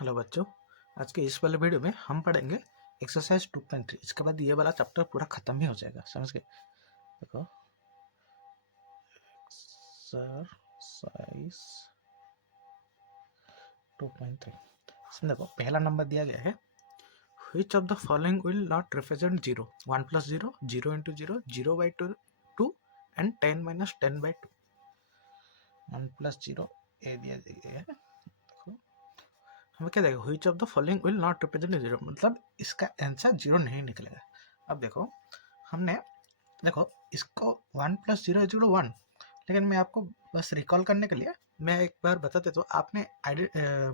Hello बच्चों, आज के इस वाले वीडियो में हम पढ़ेंगे एक्सरसाइज 2.3। इसके बाद ये वाला चैप्टर पूरा खत्म ही हो जाएगा, समझ गए। देखो, एक्सरसाइज 2.3 इसमें देखो पहला नंबर दिया गया है, which of the following will not represent 0? 1 plus 0, 0 into 0, 0 by 2 and 10 minus 10 by 2। 1 plus 0 ए दिया गया है। देखो हमें क्या देगा, which of the following will not represent 0, मतलब इसका आंसर 0 नहीं निकलेगा। अब देखो हमने इसको 1 plus 0 is equal to 1, लेकिन मैं आपको बस रिकॉल करने के लिए मैं एक बार बता देता हूँ। आपने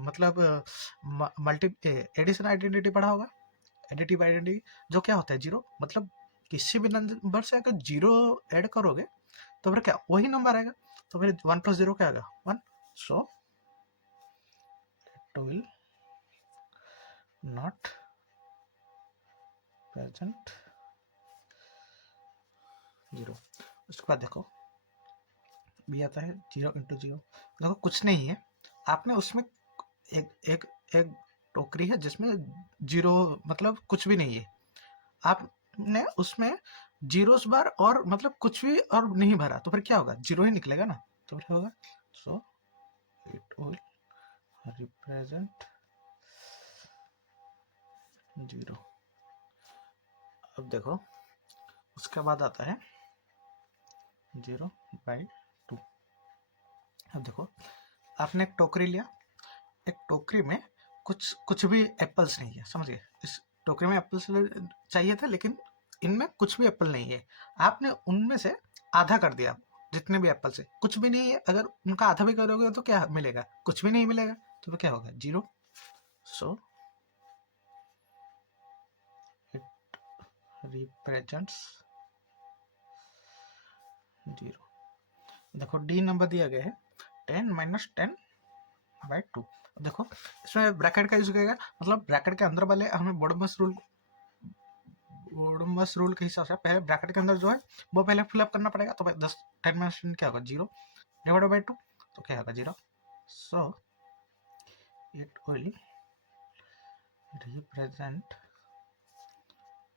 मतलब मल्टी एडिशन आइडेंटिटी पढ़ा होगा, एडिटिव आइडेंटिटी, जो क्या होता है जीरो, मतलब किसी भी नंबर से अगर जीरो ऐड करोगे तो फिर क्या वही नंबर आएगा। तो फिर 1 plus 0 क्या आएगा, 1। So it will not present 0। उसके बाद देखो भी आता है 0 into 0। देखो कुछ नहीं है, आपने उसमें एक एक एक टोकरी है जिसमें जीरो मतलब कुछ भी नहीं है, आपने उसमें जीरोस बार और मतलब कुछ भी और नहीं भरा, तो फिर क्या होगा, जीरो ही निकलेगा ना। तो फिर होगा सो इट विल रिप्रेजेंट 0। अब देखो उसके बाद आता है 0/2। अब देखो आपने एक टोकरी लिया, एक टोकरी में कुछ भी एप्पल्स नहीं है, समझिए। इस टोकरी में एप्पल्स चाहिए थे लेकिन इनमें कुछ भी एप्पल नहीं है। आपने उनमें से आधा कर दिया, जितने भी एप्पल से कुछ भी नहीं है। अगर उनका आधा भी करोगे तो क्या मिलेगा, कुछ भी नहीं मिलेगा। तो फिर क्या होगा, 0। So it represents 0। देखो डी नंबर दिया गया है 10 minus 10/2। देखो इसमें ब्रैकेट का यूज करेगा, मतलब ब्रैकेट के अंदर वाले हमें बोडमस रूल के हिसाब से पहले ब्रैकेट के अंदर जो है वो पहले फिलअप करना पड़ेगा। तो 10 minus 10 क्या होगा, 0 डिवाइडेड बाई 2, तो क्या होगा 0। सो इट विल रिप्रेजेंट,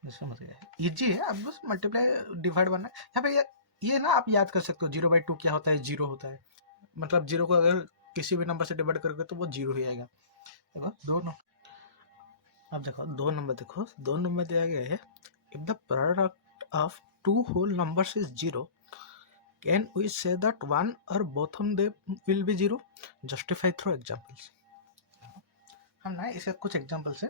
समझ गए, इजी है। अब बस मल्टीप्लाई डिवाइड बनना है यहाँ पे। ये ना आप याद कर सकते हो 0/2 क्या होता है, 0 होता है, मतलब 0 को अगर किसी भी नंबर से डिवाइड करोगे तो वो 0 ही आएगा। देखो दोनों, अब देखो दो नंबर दिया गया है, if the product of two whole numbers is 0, can we say that one or both of them will be 0? Justify through examples. हम ना इसे कुछ एग्जांपल से,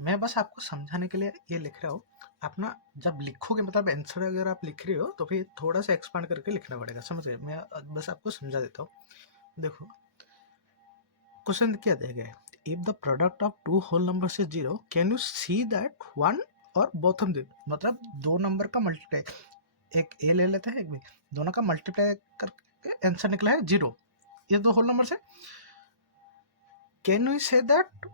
मैं बस आपको समझाने के लिए ये लिख रहा हूँ। आप ना जब लिखोगे, मतलब आंसर अगर आप लिख रहे हो तो फिर थोड़ा सा एक्सपांड करके लिखना पड़ेगा, समझ गए। मैं बस आपको समझा देता हूँ। देखो क्वेश्चन क्या दिया गया है, if the product of two whole numbers is 0, can you see that one or both of them, मतलब दो नंबर का मल्टीप्लाई, एक ए ले लेते हैं एक भी, दोनों का मल्टीप्लाई करके आंसर निकला है 0, ये दो होल नंबर से। कैन यू से दैट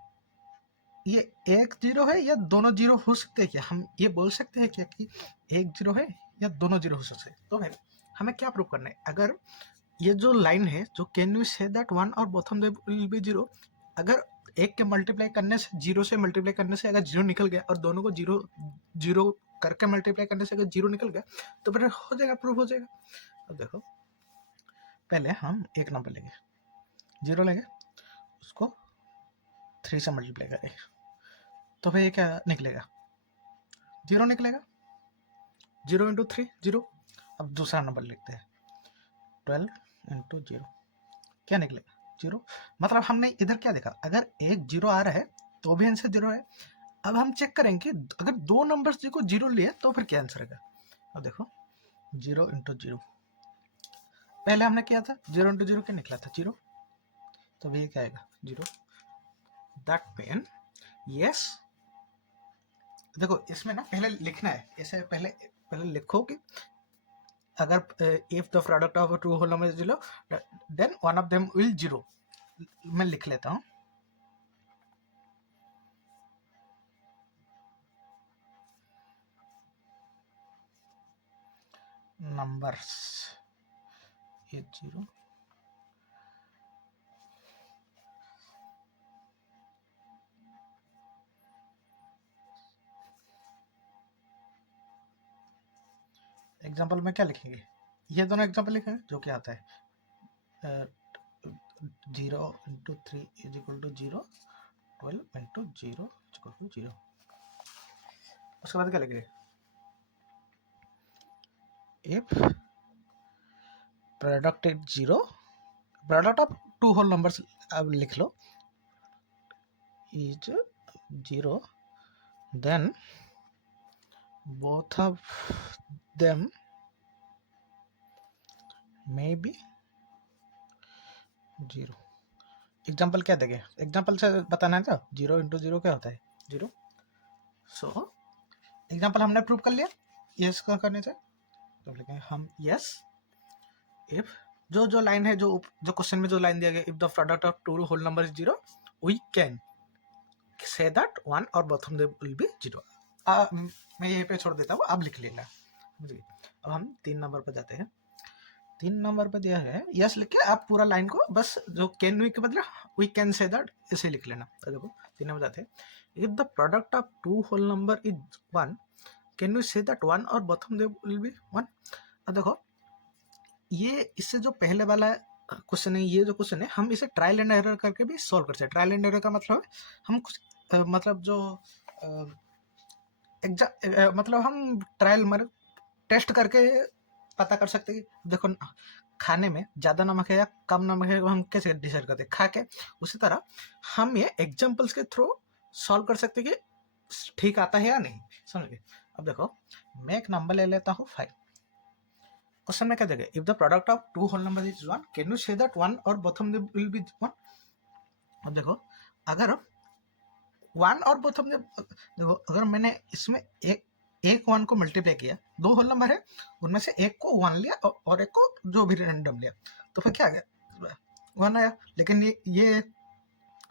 ये एक 0 है या दोनों 0 हो सकते हैं, क्या हम ये बोल सकते हैं क्या कि एक 0 है या दोनों 0 हो सकते हैं? तो भाई हमें क्या प्रूव करना है, अगर ये जो लाइन है जो can you say that one or both of them will be 0, अगर एक के मल्टीप्लाई करने से, 0 से मल्टीप्लाई करने से अगर 0 निकल गया और दोनों को 0 0 करके मल्टीप्लाई करने से अगर 0 निकल गया तो फिर हो जाएगा, प्रूफ हो जाएगा। अब देखो पहले हम एक नंबर लेंगे, 0 लेंगे, उसको 3 से मल्टीप्लाई करेंगे तो फिर ये क्या निकलेगा, 0 निकलेगा। 0 इंटू 3 0। अब दूसरा नंबर लिखते हैं, 12 इंटू 0, क्या निकलेगा, 0। मतलब हमने इधर क्या देखा, अगर एक 0 आ रहा है तो भी आंसर 0 है। अब हम चेक करेंगे अगर दो नंबर्स को 0 लिए तो फिर क्या आंसर आएगा। अब देखो 0 इंटू 0, पहले हमने किया था 0 इंटू 0 क्या निकला था, 0। तो ये क्या आएगा, 0। दैट मीन यस, देखो इसमें ना पहले लिखना है, ऐसे पहले लिखो कि अगर if the product of two whole number 0 then one of them will 0। मैं लिख लेता हूँ, numbers is 0, एग्जाम्पल में क्या लिखेंगे, ये दोनों एग्जाम्पल लिखेंगे जो कि आता है 0 into 3 is equal to 0, 12 into 0 is equal to 0। उसके बाद क्या लिखेंगे, if product is 0, product of two whole numbers अब लिख लो, is 0, then both of them may be 0। Example क्या देंगे, एग्जाम्पल से बताना है ना, 0 इंटू 0 क्या होता है 0। सो एग्जाम्पल हमने प्रूव कर लिया यस का करने से, तो लिखेंगे हम यस इफ जो लाइन है, जो क्वेश्चन में जो लाइन दिया गया, if the product of two whole number is 0 we can say that one or both of them will be 0। मैं यहीं पे छोड़ देता हूँ, आप लिख लेना। अब हम 3 नंबर पर जाते हैं। 3 नंबर पर दिया है यस लिख के आप पूरा लाइन को बस जो कैन वी के बदले वी कैन से दैट इसे लिख लेना। तो देखो 3 नंबर जाते हैं, if the product of two whole number is 1 can we say that one or both of them will be 1। अब देखो ये इससे जो पहले वाला क्वेश्चन है, ये जो क्वेश्चन है हम इसे ट्रायल एंड एरर करके भी सॉल्व कर सकते हैं। ट्रायल एंड एरर का मतलब है हम कुछ मतलब जो मतलब हम ट्रायल मतलब टेस्ट करके पता कर सकते हैं कि देखो खाने में ज़्यादा नमक है या कम नमक है, हम कैसे डिसाइड करते हैं खा के। उसी तरह हम ये एग्जाम्पल्स के थ्रू सॉल्व कर सकते हैं कि ठीक आता है या नहीं, समझ गए। अब देखो मैं एक नंबर ले लेता हूँ 5। क्वेश्चन में क्या देगा, if the product of two whole number is 1 can you say that one or both of them will be 1। अब देखो अगर 1 और बोथ ऑफ देम, देखो अगर मैंने इसमें एक 1 को मल्टीप्लाई किया, 2 होल नंबर है उनमें से एक को 1 लिया और एक को जो भी रैंडम लिया, तो फिर क्या आ गया 1 आया। लेकिन ये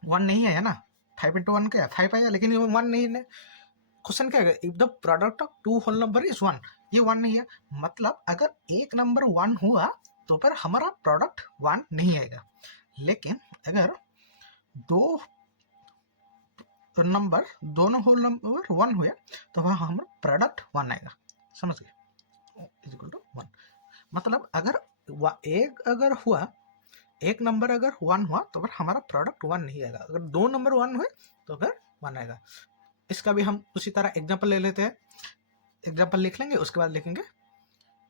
1 नहीं आया ना, 5 इंटू 1 क्या 5 आया, लेकिन ये 1 नहीं है। क्वेश्चन क्या है, if the product of two whole number is 1, ये 1 नहीं है, मतलब अगर एक नंबर 1 हुआ तो फिर हमारा प्रोडक्ट 1 नहीं आएगा। लेकिन अगर दो नंबर दोनों होल नंबर 1 हुए तो वह हमारा प्रोडक्ट 1 आएगा, समझ गए, इज इक्वल टू 1। मतलब अगर एक अगर हुआ, एक नंबर अगर 1 हुआ तो फिर हमारा प्रोडक्ट 1 नहीं आएगा। अगर दो नंबर 1 हुए तो फिर 1 आएगा। इसका भी हम उसी तरह एग्जांपल ले लेते हैं, एग्जांपल लिख लेंगे, उसके बाद लिखेंगे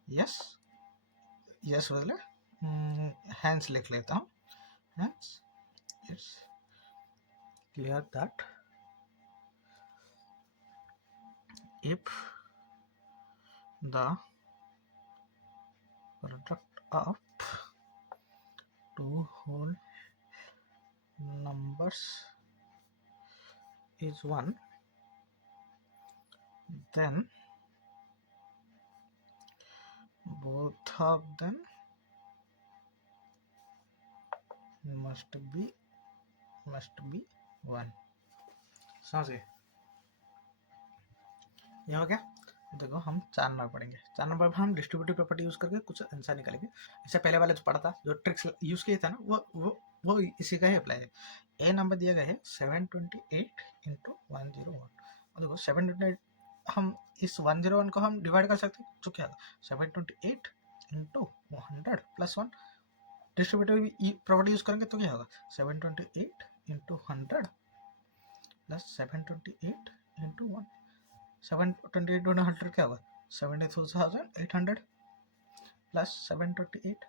यस, यस बदले हैंस लिख लेता हूँ, hence it's clear that if the product of two whole numbers is 1 then both of them must be 1। समझ गए, ये हो गया। देखो हम 4 नंबर पढ़ेंगे, 4 नंबर पर हम डिस्ट्रीब्यूटिव प्रॉपर्टी यूज करके कुछ आंसर निकालेंगे। इससे पहले वाले जो पढ़ा था, जो ट्रिक्स यूज किए थे ना, वो इसी का ही अप्लाई है। ए नंबर दिया गया है 728 इंटू 101। देखो 728 हम इस 101 को हम डिवाइड कर सकते हैं, जो क्या 728 into 100 plus 1। Distributive property use करेंगे तो क्या होगा 728 इंटू 100 प्लस 728 इंटू 1। 728 100 क्या होगा 72,800 प्लस 728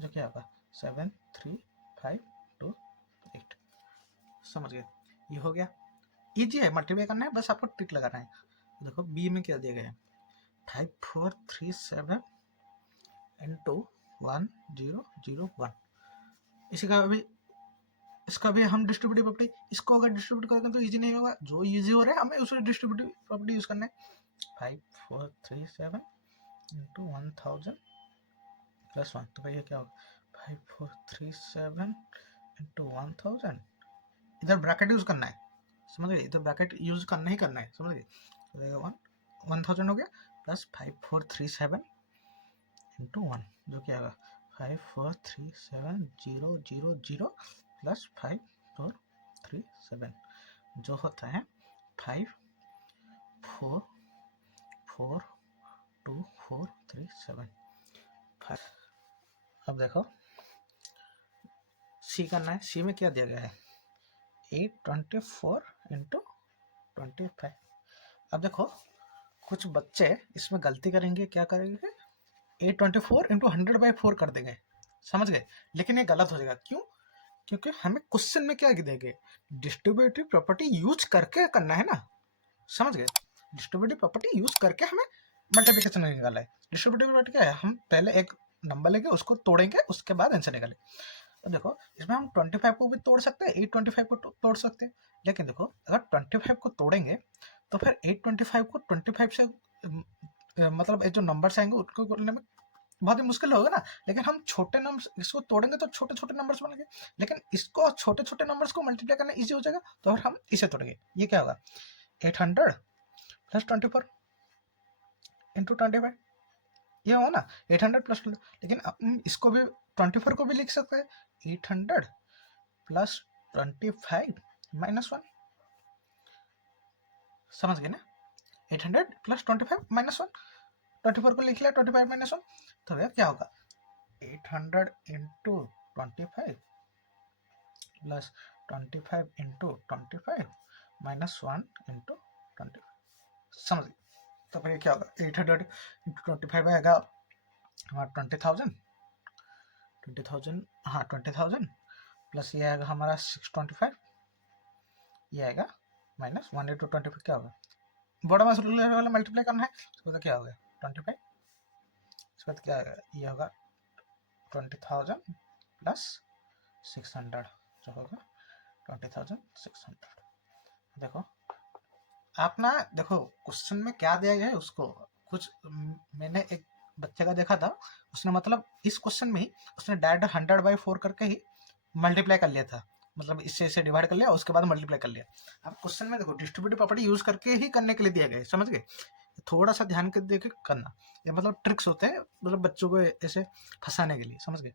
जो क्या होगा 73528। समझ गए, ये हो गया। इजी है, मल्टीप्लाई करना है, बस आपको टिक लगाना है। देखो बी में क्या दिया गया है 5437 इंटू 1001। इसी का भी इसका भी हम डिस्ट्रीब्यूटिव प्रॉपर्टी, इसको अगर डिस्ट्रीब्यूट करेंगे तो इजी नहीं होगा, जो इजी हो रहा है हमें उसे डिस्ट्रीब्यूटिव प्रॉपर्टी यूज करना है। 5437 इंटू 1000 प्लस 1, तो भैया क्या होगा 5437 इंटू 1000, इधर ब्रैकेट यूज करना है, समझ गए, इधर ब्रैकेट यूज करना ही करना है, समझ गए। तो 1000 हो गया प्लस 5437 इंटू 1 जो क्या होगा 5437,000 प्लस 5437 जो होता है 544243। 3 7 5। अब देखो सी करना है। सी में क्या दिया गया है 824 इंटू 25। अब देखो कुछ बच्चे इसमें गलती करेंगे, क्या करेंगे 824 इंटू 100/4 कर देंगे, समझ गए। लेकिन ये गलत हो जाएगा, क्यों? क्योंकि हमें क्वेश्चन में क्या देंगे डिस्ट्रीब्यूटिव प्रॉपर्टी यूज करके करना है ना, समझ गए। डिस्ट्रीब्यूटिव प्रॉपर्टी यूज करके हमें मल्टीप्लिकेशन निकाला है। डिस्ट्रीब्यूटिव प्रॉपर्टी क्या है, हम पहले एक नंबर लेंगे उसको तोड़ेंगे उसके बाद आंसर निकालेंगे। अब देखो इसमें हम 25 को भी तोड़ सकते हैं, 825 को तोड़ सकते हैं। लेकिन देखो अगर 25 को तोड़ेंगे तो फिर 825 को 25 से मतलब जो नंबर्स आएंगे उनको करने में बहुत ही मुश्किल होगा ना। लेकिन हम छोटे नंबर इसको तोड़ेंगे तो छोटे छोटे नंबर्स बनेंगे, लेकिन इसको छोटे छोटे नंबर्स को मल्टीप्लाई करना इजी हो जाएगा, तो फिर हम इसे तोड़ेंगे। ये क्या होगा 800 प्लस 24 इंटू 25, ये हो ना 800 प्लस। लेकिन हम इसको भी 24 को भी लिख सकते हैं 800 प्लस 25 माइनस 1, समझ गए ना। 800 प्लस 25 माइनस 1, 24 को लिख लिया 25 माइनस 1, तो भैया क्या होगा 800 into 25 plus 25 into 25 minus 1 into 25, समझ गए। तो फिर क्या होगा 800 इंटू 25 आएगा हमारा 20,000 हाँ 20,000 प्लस ये आएगा हमारा 625, ये आएगा माइनस 1 इंटू 25 क्या होगा बड़ा मास वाला मल्टीप्लाई करना है, इसको तो क्या हो गया 25, इसके बाद क्या आएगा ये होगा 20,000 प्लस 600 जो होगा 20,600। देखो आप ना देखो क्वेश्चन में क्या दिया गया है उसको कुछ मैंने एक बच्चे का देखा था, उसने मतलब इस क्वेश्चन में ही उसने डायरेक्ट 100/4 करके ही मल्टीप्लाई कर लिया था, मतलब इससे इसे डिवाइड कर लिया उसके बाद मल्टीप्लाई कर लिया। अब क्वेश्चन में देखो डिस्ट्रीब्यूटिव प्रॉपर्टी यूज करके ही करने के लिए दिया गया है, समझ गए। थोड़ा सा ध्यान के देके करना, ये मतलब ट्रिक्स होते हैं मतलब बच्चों को ऐसे फंसाने के लिए, समझ गए।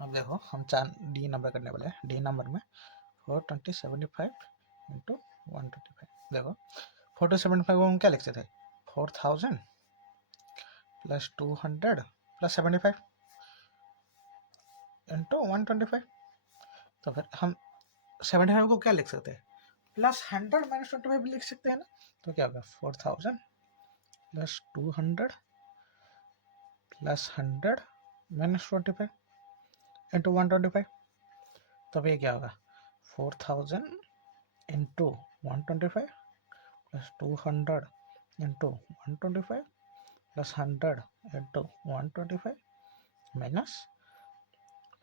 अब देखो हम 4 डी नंबर करने वाले हैं। डी नंबर में 42075 इंटू 125। देखो 475 को हम क्या लिखते थे 4000 प्लस 200 प्लस 75 इंटू 125। तो फिर हम 75 को क्या लिख सकते हैं प्लस 100 माइनस 25 भी लिख सकते हैं ना। तो क्या होगा 4000 प्लस 200 प्लस 100 माइनस 25 इंटू 125। तो ये क्या होगा 4000 into 125 plus 200 into 125 plus 100 into 125 minus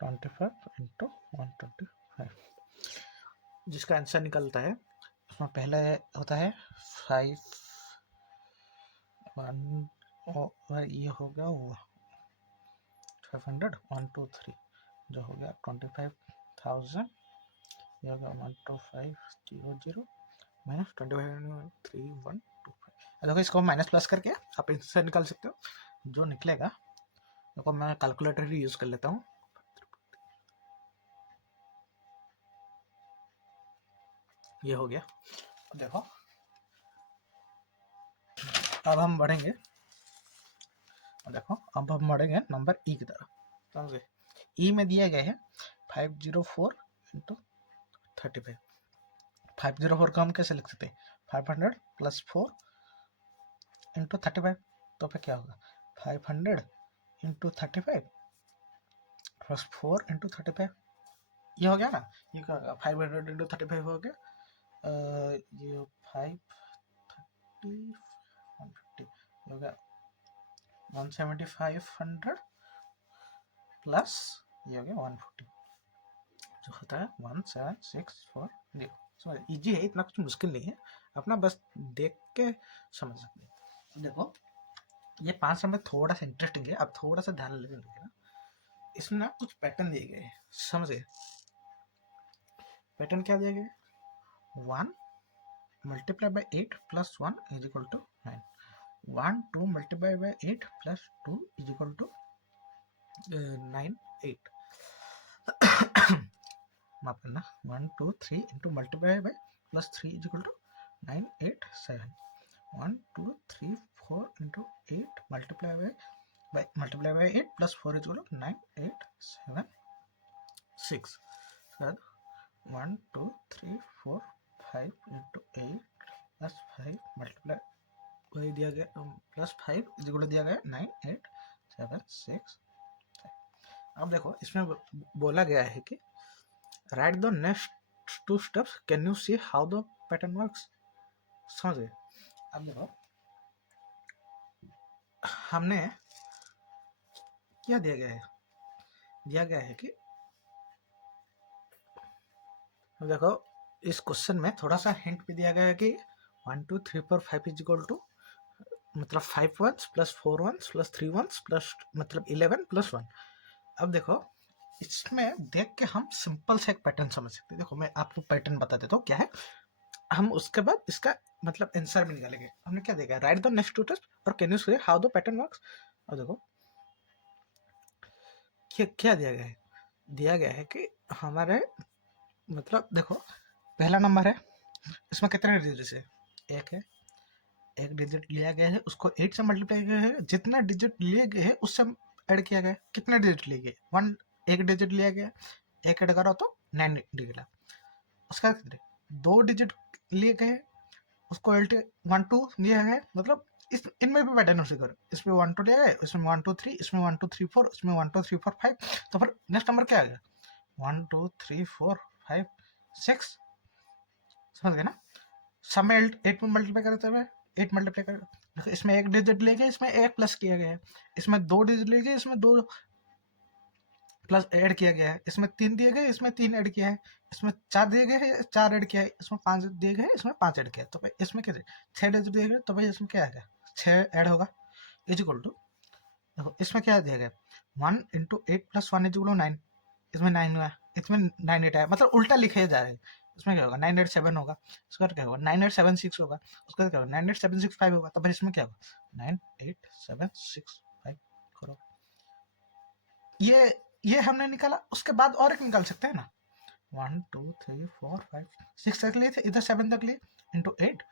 25 into 125, जिसका आंसर निकलता है उसमें पहले होता है 5 1 और ये हो गया 500 1 2 3 जो हो गया 25,000, ये हो गया 12500 माइनस 25,3125। देखो इसको माइनस प्लस करके आप इससे निकाल सकते हो, जो निकलेगा देखो मैं कैलकुलेटर ही यूज कर लेता हूँ। ये हो गया। देखो अब हम बढ़ेंगे, देखो अब हम बढ़ेंगे नंबर ई की तरफ, समझे। ई में दिया गया है 504 इंटू 35। 504 को हम कैसे लिख सकते हैं 500 प्लस 4 इंटू 35। तो फिर क्या होगा 500 इंटू 35 प्लस 4 इंटू 35, ये हो गया ना। ये क्या होगा 500 इंटू 35 हो गया ये 530 150 हो गया 17500 प्लस ये हो गया 140 जो होता है 17640। समझ इजी है, इतना कुछ मुश्किल नहीं है, अपना बस देख के समझ सकते हैं। देखो ये 5 नंबर थोड़ा सा इंटरेस्टिंग है, अब थोड़ा सा ध्यान लगे ना, इसमें ना कुछ पैटर्न दिए गए हैं, समझे। पैटर्न क्या दिया गया है 1 multiply by 8 plus 1 is equal to 9। 1 2 multiply by 8 plus 2 is equal to 9 8। माफ करना 1 2 3 into multiply by plus 3 is equal to 9 8 7। 1 2 3 4 into 8 multiply by by multiply by 8 plus 4 is equal to 9, 8, 7, 6. So 1, 2, 3, 4, 5 into 8 plus 5 multiply वही दिया गया plus 5 is equal to दिया गया 9, 8, 7, 6. अब देखो इसमें बोला गया है कि right the next 2 steps, can you see how the pattern works. समझ गए. अब देखो हमने क्या दिया गया है कि देखो इस क्वेश्चन में थोड़ा सा हिंट भी दिया गया है कि 1, 2, 3, 4, 5 इज इक्वल टू मतलब 5 1s plus 4 1s plus 3 1s plus मतलब 11 प्लस 1. अब देखो इसमें देख के हम सिंपल से एक पैटर्न समझ सकते हैं. देखो मैं आपको पैटर्न बता देता हूँ क्या है, हम उसके बाद इसका मतलब आंसर भी निकालेंगे. हमने क्या देखा, राइट द नेक्स्ट 2 स्टेप्स और कैन यू से हाउ द पैटर्न वर्क्स. और देखो क्या दिया गया है कि हमारे मतलब देखो पहला नंबर है, इसमें कितने डिजिट है, एक है, एक डिजिट लिया गया है उसको 8 से मल्टीप्लाई किया है, जितना डिजिट लिए गए हैं उससे ऐड किया गया. कितने डिजिट लिए गए, 1 एक डिजिट लिया गया, एक ऐड करो तो 9 निकला. उसका कितने 2 डिजिट लिए गए उसको 1 2 लिया गया. मतलब इस इनमें भी पैटर्न उसे करो, इसमें 1 2 लिया गया, इसमें 1 2 3, इसमें 1 2 3 4, इसमें 1 2 3 4 5. तो फिर नेक्स्ट नंबर क्या आ गया, 1 2 3 4 5 6. समझ गए ना. सब में 8 में मल्टीप्लाई करते हुए 8 मल्टीप्लाई कर, इसमें एक डिजिट ले गए, इसमें एक प्लस किया गया है, इसमें 2 डिजिट ले गए, इसमें 2 प्लस ऐड किया गया है, इसमें 3 दिए गए, इसमें 3 ऐड किया है, इसमें 4 दिए गए हैं, 4 ऐड किया है, इसमें 5 दिए गए, इसमें 5 ऐड किया है. तो भाई इसमें क्या 6 डिजिट दिए गए, तो भाई इसमें क्या आएगा 6 ऐड होगा इज इक्वल टू. देखो इसमें क्या दिया गया 1 into 8 plus 1 is equal to 9. इसमें 9 हुआ, इसमें 9 8 आया, मतलब उल्टा लिखे जा रहे हैं. इसमें क्या होगा 9 8 7 होगा, उसका क्या होगा 9 8 7 6 होगा, उसका क्या होगा 9 8 7 6 5 होगा. तो फिर इसमें क्या होगा 9 8 7 6 5 करो. ये हमने निकाला. उसके बाद और एक निकाल सकते हैं ना, 1 2 3 4 5 6 तक लिए थे, इधर 7 तक लिए इंटू 8,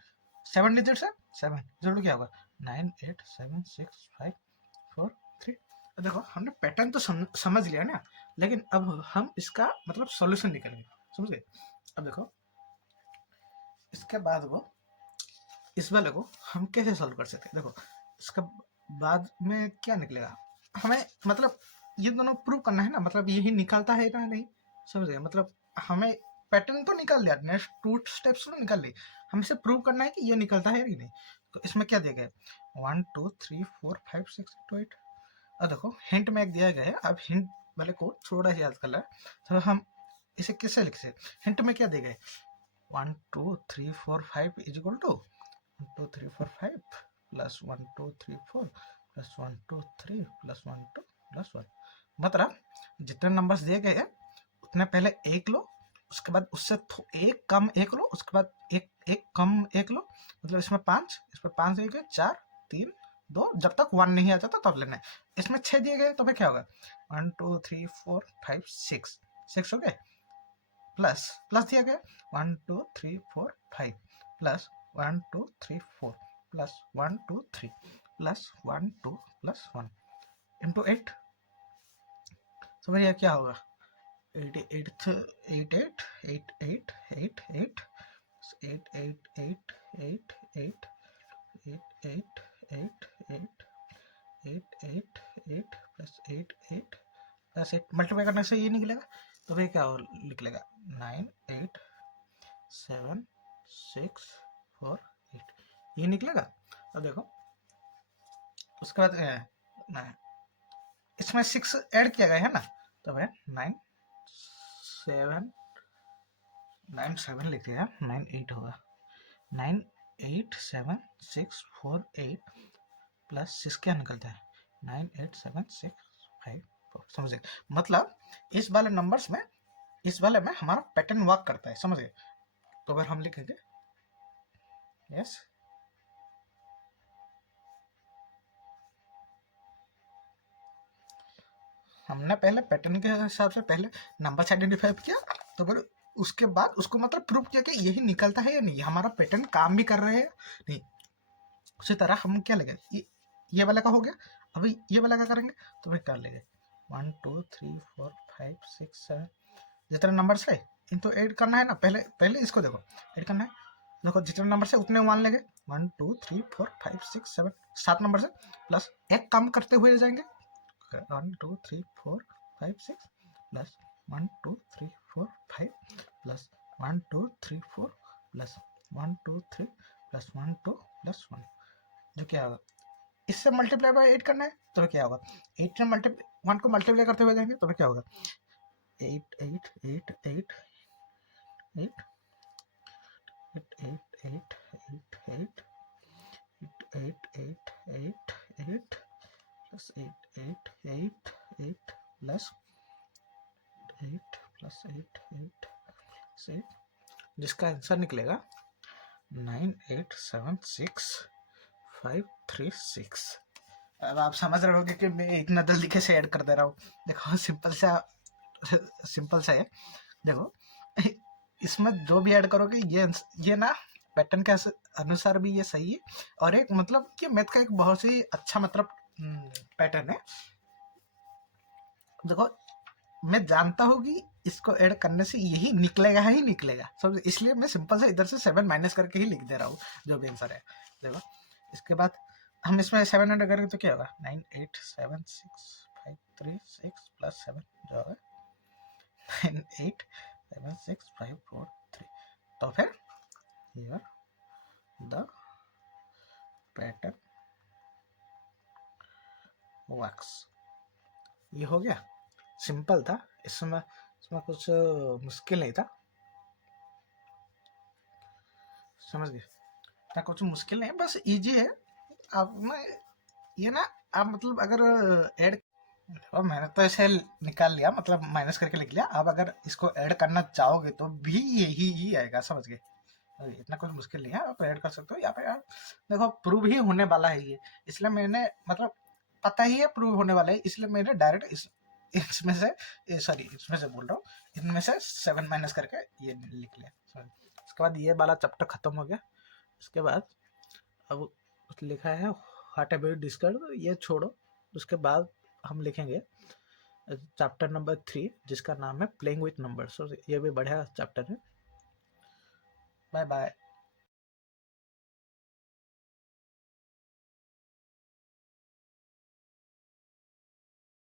7 डिजिट है 7 जरूर क्या होगा 9 8 7 6 5 4 3. देखो हमने पैटर्न तो समझ लिया ना, लेकिन अब हम इसका मतलब सॉल्यूशन निकालेंगे. समझ गए. अब देखो इसके बाद वो इस वाले को हम कैसे सॉल्व कर सकते हैं. देखो इसके बाद में क्या निकलेगा, हमें मतलब ये दोनों प्रूव करना है ना, मतलब यही निकालता है ना नहीं. समझ गए. मतलब हमें पैटर्न तो निकाल लिया, नेक्स्ट 2 स्टेप्स तो निकाल ली, हमें इसे प्रूव करना है कि ये निकलता है कि नहीं. तो इसमें क्या दिया गया 1 2 3 4 5 6 2 8. अब देखो हिंट में एक दिया गया है, अब हिंट वाले को थोड़ा सा याद कर ला. तो हम इसे कैसे लिख सकते, हिंट में क्या दिया गया 1 2 3 4 5 is equal to 1 2 3 4 5 plus 1 2 3 4 plus 1 2 3 plus 1 2 plus 1. मतलब जितने नंबर्स दिए गए हैं उतने पहले एक लो, उसके बाद उससे एक कम एक लो, उसके बाद एक एक कम एक लो. मतलब इसमें 5, इसमें 5 दिए गए, 4 3 2, जब तक 1 नहीं आ जाता तब लेना है. इसमें 6 दिए गए तो फिर क्या होगा 1 2 3 4 5 6 हो गए, प्लस प्लस दिया गया 1 2 3 4 5 plus 1 2 3 4 plus 1 2 3 plus 1 2 plus 1 into 8. तो भैया क्या होगा 8 8 8 8 8 8 8 8 8 8 8 8 8 8 8 8 8 8 8 प्लस 8 8 प्लस 8 मल्टीप्लाई करने से ये निकलेगा. तो फिर क्या निकलेगा 9 8 7 6 4 8 ये निकलेगा. अब देखो उसके बाद इसमें 6 ऐड किया गया है ना, तो भाई 9 7 लिख दिया, 9 8 होगा 9 8 7 6 4 8 प्लस 6 क्या निकलता है 9 8 7 6 5 4. समझे. मतलब इस वाले नंबर्स में इस वाले में हमारा पैटर्न वर्क करता है. समझे. तो अगर हम लिखेंगे यस हमने पहले पैटर्न के हिसाब से पहले नंबर से आइडेंटिफाई किया, तो फिर उसके बाद उसको मतलब प्रूव किया कि यही निकलता है या नहीं, हमारा पैटर्न काम भी कर रहे हैं नहीं. उसी तरह हम क्या लगे ये वाला का हो गया. अभी ये वाला क्या करेंगे, तो फिर कर लेंगे 1 2 3 4 5 6 7 जितने नंबर है इनको ऐड करना है ना, पहले पहले इसको देखो ऐड करना है। देखो जितने नंबर से उतने मान लेंगे 1 2 3 4 5 6 7 7 नंबर से प्लस एक काम करते हुए जाएंगे 1 2 3 4 5 6 plus 1 2 3 4 5 plus 1 2 3 4 plus 1 2 3 plus 1 2 plus 1, जो क्या होगा इससे मल्टीप्लाई बाय 8 करना है तो क्या होगा 8 से मल्टीप्लाई 1 को मल्टीप्लाई करते हुए जाएंगे तो क्या होगा 8 8 8 8 8 8 8 8 8 8 8 8 8 plus 8 8 8 8 plus 8 plus 8 8 plus 8, जिसका आंसर निकलेगा 9876 अब आप समझ रहे होगे कि मैं इतना जल्दी कैसे ऐड कर दे रहा हूँ। देखो सिंपल सा है। देखो इसमें जो भी ऐड करोगे ये ना पैटर्न के अनुसार भी ये सही है, और एक मतलब कि मैथ का एक बहुत ही अच्छा मतलब पैटर्न है। देखो मैं जानता हूँ कि इसको ऐड करने से यही निकलेगा ही निकलेगा सब, इसलिए मैं सिंपल से इधर से 7 माइनस करके ही लिख दे रहा हूँ जो भी आंसर है। देखो इसके बाद हम इसमें 7 ऐड करेंगे तो क्या होगा 9 8 7 6 5 3 6 प्लस 7 जो होगा 9 8 7 6 5 4 3। तो फिर here the pattern works। ये हो गया, सिंपल था, इसमें कुछ मुश्किल नहीं था, समझ गए ना, कुछ मुश्किल नहीं, बस इजी है। अब मैं ये ना आप मतलब अगर ऐड, और मैंने तो ऐसे निकाल लिया मतलब माइनस करके लिख लिया, अब अगर इसको ऐड करना चाहोगे तो भी यही ही आएगा, समझ गए। इतना कुछ मुश्किल नहीं है, आप ऐड कर सकते हो। यहाँ पे आप देखो प्रूव ही होने वाला है ये, इसलिए मैंने मतलब पता ही है प्रूव होने वाला है, इसलिए मैंने डायरेक्ट इसमें से सॉरी इसमें से बोल रहा हूँ, इनमें से 7 माइनस करके ये लिख लिया। इसके बाद ये वाला चैप्टर खत्म हो गया। इसके बाद अब लिखा है व्हाट अबाउट डिस्कर्ड, ये छोड़ो। उसके बाद हम लिखेंगे चैप्टर नंबर 3 जिसका नाम है प्लेइंग विथ नंबर्स, ये भी बढ़िया चैप्टर है। Bye bye.